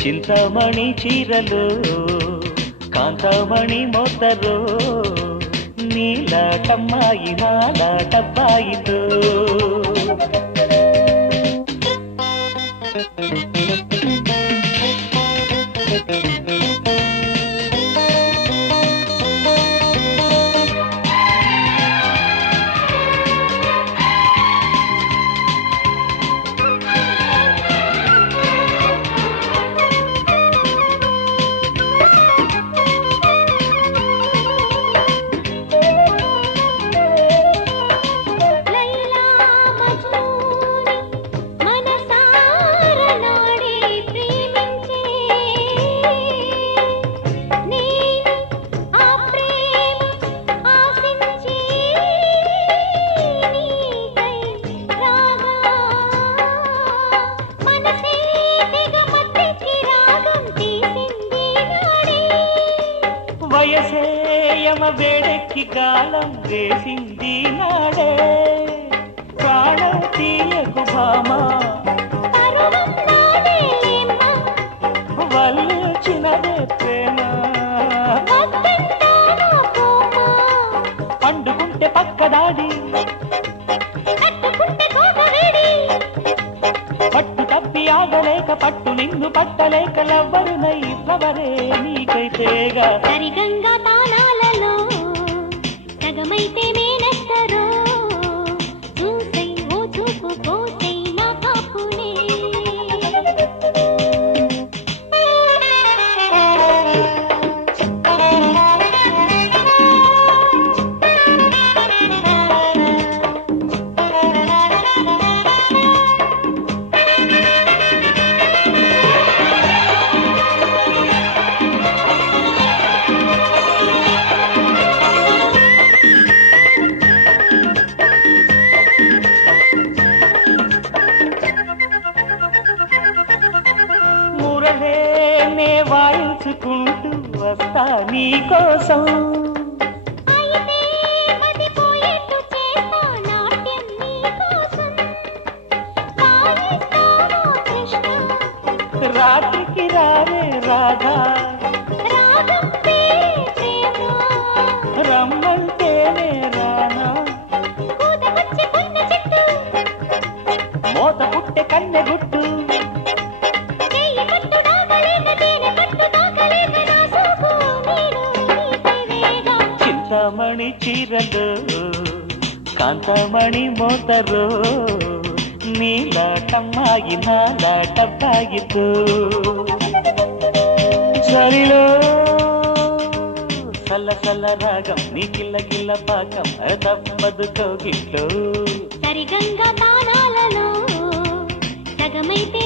చింతామణి చీరలు కాంతామణి మోతరు నీలాటమ్మాయి నాలాటబ్బాయితో వయసేయమ వేడెక్కి గాలం వేసింది నాడే ప్రాణం తీయకు భామా వల్చినదే ప్రేమ పండుకుంటే పక్కదాడి పట్టు తప్పి ఆగలేక పట్టు నిన్ను పట్టలేక లవ్వరునై ఫ్లవరే నీకైతేగా సరిగంగా తాళాలలో సగమైతే మేనెత్తరో చూసై ఓ చూపు పోసై నా కాపునే నే వాయించుకుంటూ వస్తా నీ కోసం రాత్రికి రావే రాధా రమ్మంటేనే రానా మోత పుట్టె కన్నె గుట్టు చింతామణి చీరలు కాంతామణి మోతరు నీలాటమ్మాయి నాలాటబ్బాయితో చలిలో సల్ల సల్ల రాగం నీ కిల్ల కిల్ల పాకం తప్పదు కోగిట్లో సరిగంగా తాళాలలో సగమైతే